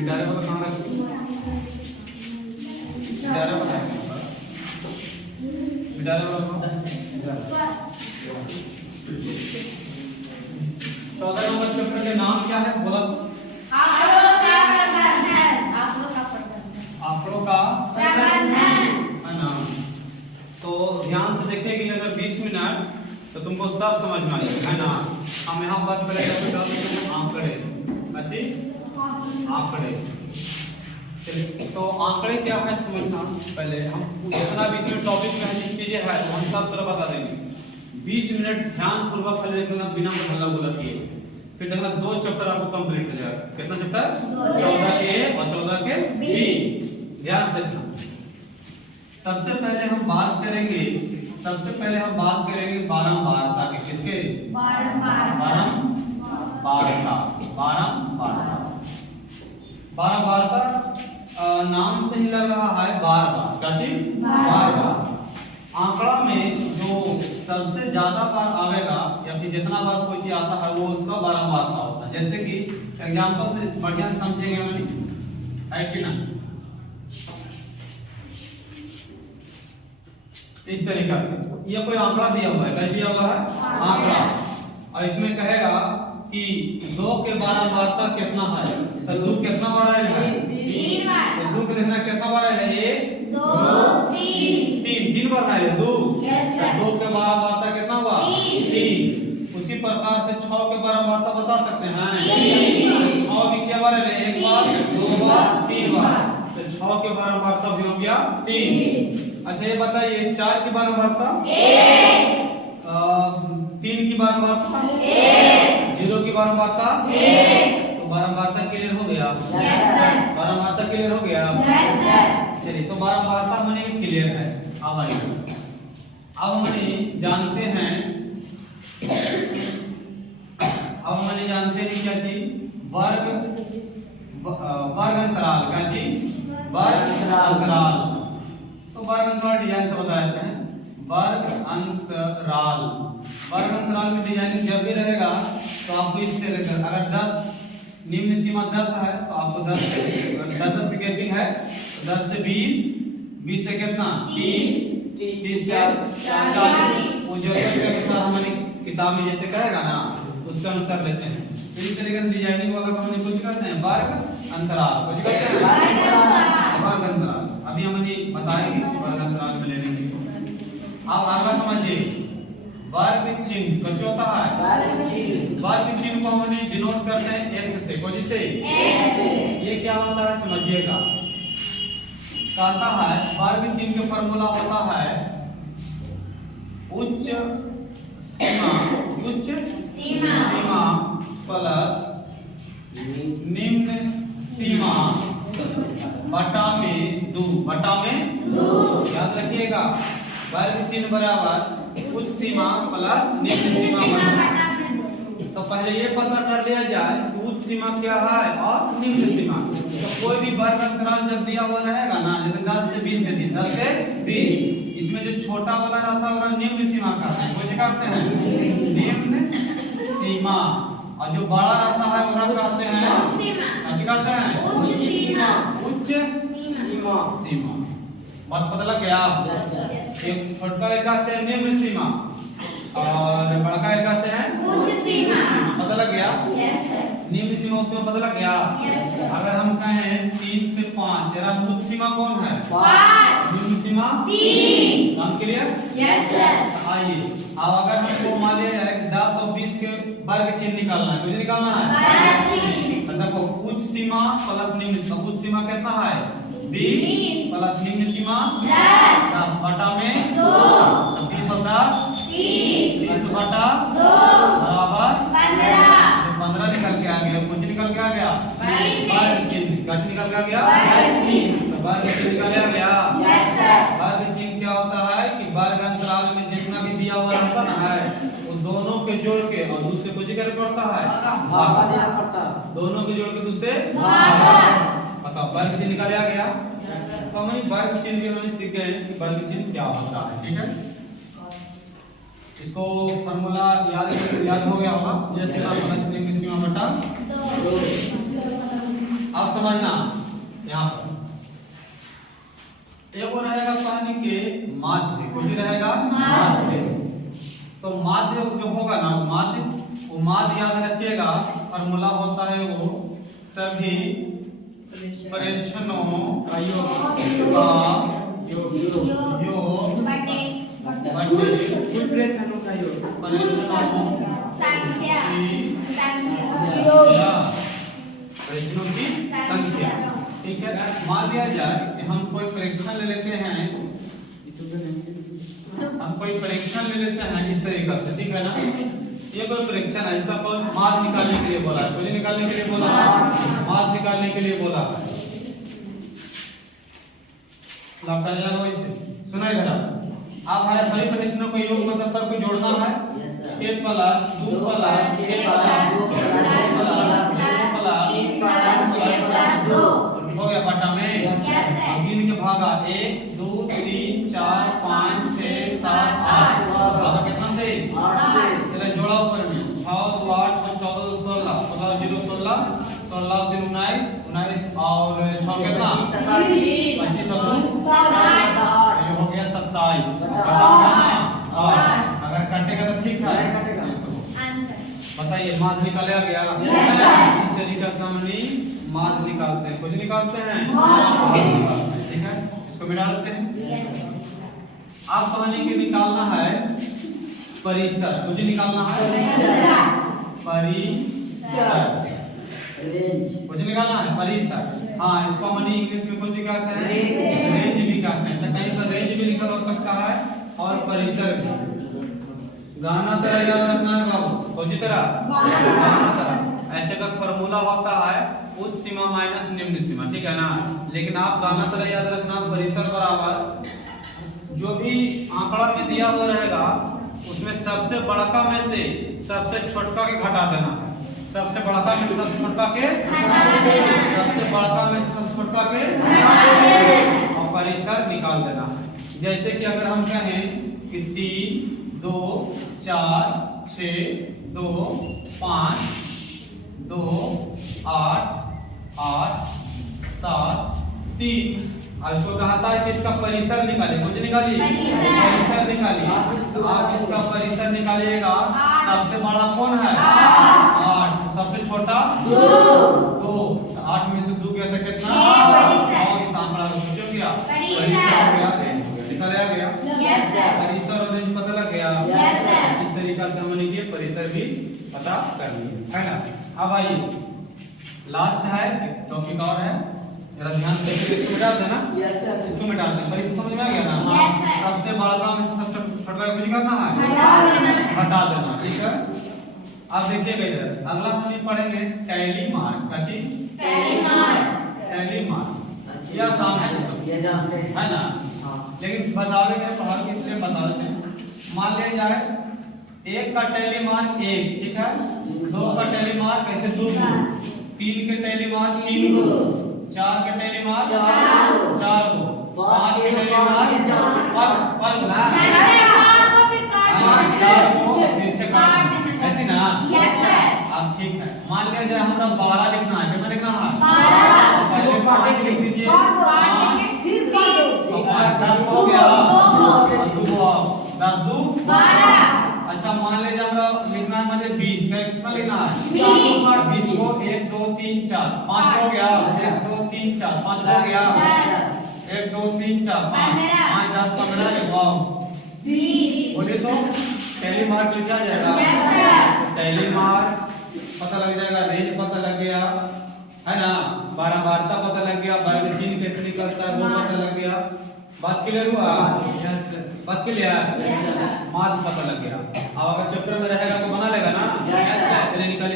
मिटाने वाला कहाँ है? मिटाने वाला है, मिटाने वाला कौन? 14 नंबर चैप्टर के नाम क्या है बोला? आंकड़ों का प्रबंधन है ना। तो ध्यान से देखेगी अगर 20 मिनट तो तुमको सब समझ में आ जाएगा है ना। हम यहाँ पर पहले आंकड़े आंकड़े तो आंकड़े क्या है समझना। पहले हम जितना भी इसमें टॉपिक में जिस चीजें है हम सब तरह बता देंगे। 20 मिनट ध्यान पूर्वक खाली देखना बिना हल्ला गुल्ला किए, फिर देखना 2 चैप्टर आपको कंप्लीट हो जाएगा। कितना चैप्टर? 14 के और 14 के बी। ध्यान से देखना। सबसे पहले हम बात करेंगे 12 के किसके? बारंबारता नाम से ही लग रहा है बार बार। क्या चीज? बार बार। आंकड़ा में जो सबसे ज्यादा बार आवेगा या फिर जितना बार कोई चीज आता है वो उसका बारंबारता होता है। जैसे कि एग्जांपल से बढ़िया समझेंगे मैंने, है कि ना? इस तरीका से ये कोई आंकड़ा दिया हुआ है, क्या दिया हुआ है? आंकड़ा। और इसमें कहेगा कि 2 के बारंबारता कितना है, तो 2 कितना बार आएगा? 3 बार। तो 2 को देखना कितना बार आएगा? 1 2 3 बार आएगा 2। 2 के बारंबारता कितना हुआ? 3। उसी प्रकार से 6 के बारंबारता बता सकते हैं। 6 भी क्या बार है? 1 बार 2 बार 3 बार। तो 6 के बारंबारता भी हो गया 3। अच्छा ये बताइए 4 की बारंबारता 1, 3 की बारंबारता 1, 0 की बारंबारता 1। तो बारंबारता क्लियर हो गया? Yes sir. बारंबारता क्लियर हो गया? Yes sir. चलिए तो बारंबारता माने क्लियर है। अब आइए अब हम जानते हैं क्या चीज? वर्ग अंतराल। क्या चीज? वर्ग अंतराल। तो वर्ग अंतराल डिजाइन से बता देते हैं। वर्ग अंतराल में डिजाइनिंग जब भी रहेगा तो आपको इस तरह से, अगर 10 निम्न सीमा 10 है तो आपको 10 की गैपिंग है तो 10 से 20 से कितना? 30 से 40। वो जरूरत के अनुसार हमारी किताब में जैसे कहेगा ना उसके अनुसार लेते हैं। तो इस तरीके से डिजाइनिंग वाला काम कुछ करते हैं वर्ग अंतराल। कुछ करते हैं वर्ग अंतराल। अभी हम बताएंगे वर्ग अंतराल में लेने के लिए। आप आगे समझिए वर्ग चिन्ह कुछ होता है। वर्ग चिन्ह को हम डिनोट करते हैं एक्स से। कौन से? एक्स से। ये क्या होता है समझिएगा। कहता है वर्ग चिन्ह का फार्मूला होता है उच्च सीमा प्लस निम्न सीमा बटा में 2। याद रखिएगा वर्ग चिन्ह बराबर उच्च सीमा प्लस निम्न सीमा बटा। तो पहले ये पता कर लिया जाए उच्च सीमा क्या है और निम्न सीमा। तो कोई भी वर्ग अंतराल जब दिया हुआ रहेगा ना, जैसे 10 से 20 के दिन 10 से 20, इसमें जो छोटा वाला रहता है वो निम्न सीमा का है। वो कहते हैं निम्न सीमा, और जो बड़ा रहता है वो कहते हैं उच्च सीमा। बात पता लग गया? एक छोटा एक कहते हैं निम्न सीमा और बड़ा एक कहते हैं उच्च सीमा। पता लग गया? Yes sir. निम्न सीमा उसमें पता लग गया? Yes sir. अगर हम कहें 3 से 5, जरा उच्च सीमा कौन है? 5। निम्न सीमा 3। नाम क्लियर? Yes sir. आइए अब अगर हमको मान लिया जाए कि 10 और 20 के वर्ग चिन्ह निकालना है, कुछ निकालना है तो देखो उच्च सीमा प्लस निम्न। तो उच्च सीमा कितना है? 20 प्लस निम्न सीमा 10 बटा में 2। तो 20 और 10 30 बटा 2 बराबर 15। तो 15 निकल के आ गया। कुछ निकल के आ गया? वर्ग चिन्ह। कुछ निकल के आ गया? तो वर्ग चिन्ह निकल आ गया। वर्ग चिन्ह क्या होता है कि वर्ग अंतराल में जितना भी दिया हुआ रहता है वो दोनों के जोड़ के और दूसरे को जिक्र पड़ता है भाग देना पड़ता है। दोनों के जोड़ के दूसरे भाग। वर्ग चिन्ह निकल आ गया। तो हम वर्ग चिन्ह भी हमने सीख गए कि वर्ग चिन्ह क्या होता है। ठीक है, इसको फार्मूला याद हो गया होगा। जैसे आप बटा 2। अब समझना यहाँ पर। एक और रहेगा पानी के माध्य, कुछ रहेगा माध्य। तो माध्य जो होगा ना वो माध्य याद रखिएगा, फॉर्मूला होता है वो सभी परीक्षणों का योग बटे परीक्षणों की संख्या। ठीक है, मान लिया जाए कि हम कोई परीक्षण ले लेते हैं, इस तरीके से। ठीक है ना, ये कोई परीक्षण है, इसका कौन माध्य निकालने के लिए बोला है, कुछ निकालने के लिए बोला है, माध्य निकालने के लिए बोला है। सुना इधर आप हमारे सभी परीक्षणों को योग मतलब सबको जोड़ना है। a प्लस 2 प्लस 6 प्लस 2 हो गया बटा में। अब गिन के भागा 1 2 3 4 5 6 7 8 भागा कितना से 8। चलिए जोड़ा ऊपर में 6 2 8 6 14 2 16 16 0 16 16 3 19 19 और 6 कितना 25 ये हो गया 27। और अगर कटेगा तो ठीक है, बताइए माध्य निकाला गया। इस तरीके से हम माध्य निकालते हैं, कुछ निकालते हैं। ठीक है, इसको मिटा देते हैं। आप पानी के निकालना है परिसर, मुझे निकालना है परिसर, मुझे निकालना है परिसर। हाँ, इसको हम इंग्लिश में कुछ कहते हैं रेंज भी कहते हैं। कहीं पर रेंज भी निकल हो सकता है और परिसर भी। गाना तरह याद रखना है बाबू, कोई तरह ऐसे का फॉर्मूला होता है उच्च सीमा माइनस निम्न सीमा। ठीक है ना, लेकिन आप गाना तरह याद रखना परिसर बराबर जो भी आंकड़ा में दिया हुआ रहेगा उसमें सबसे बड़का में से सबसे छोटका के घटा देना है। सबसे बड़का में से सबसे छोटका के सबसे बड़का में से सबसे छोटका के और परिसर निकाल देना है। जैसे कि अगर हम कहें कि 3 2 4 6 2 5 2 8 8 7 3 और इसको कहता है कि इसका परिसर निकालिए, मुझे निकालिए परिसर निकालिए। तो आप इसका परिसर निकालिएगा। सबसे बड़ा कौन है 8, सबसे छोटा 2। 8 में से 2 गया था कितना 6। और इस आंकड़ा को सोचो क्या परिसर हो गया, निकाला गया परिसर और रेंज पता लग गया। इस तरीके से हमने ये परिसर भी पता कर लिया है ना। अब आइए लास्ट है एक टॉपिक और है, जरा ध्यान से इसको मिटा देना, इसको मिटा देना। परिसर समझ में आ गया ना। सबसे बड़ा में से सबसे छोटा को निकालना है, हटा देना। ठीक है, अब देखिएगा इधर अगला हम पढ़ेंगे टैली मार्क। टैली मार्क यह आसान है ना, लेकिन बतावे के पढ़ा के इसलिए बता देते हैं। मान लिया जाए 1 का टैली मार्क 1, ठीक है, 2 का टैली मार्क ऐसे 2, 3 के टैली मार्क 3 को, 4 के टैली मार्क 4 को, 5 के टैली मार्क 5 ना 4 को फिर से काट ऐसे ना। अब ठीक है, मान लिया जाए हमरा 12 लिखना है, कितना लिखना है 12। पहले 5 लिख दीजिए, 10 हो गया 10 2 12। अच्छा मान लीजिए हमरा लिखना है मुझे 20 का, कितना लिखना है 20 को 1 2 3 4 5 हो गया, 1 2 3 4 5 हो गया, 1 2 3 4 5 5 10 15 20। बोले तो टैली मार्क लिखा जाएगा। टैली मार्क पता लग जाएगा, रेंज पता लग गया है ना, बारंबारता पता लग गया, वर्ग चिन्ह कैसे निकलता है वो पता लग गया। बात क्लियर हुआ? बात क्लियर, मार्क पता लग गया। अब अगर चैप्टर में रहेगा तो बना लेगा ना। चलिए निकल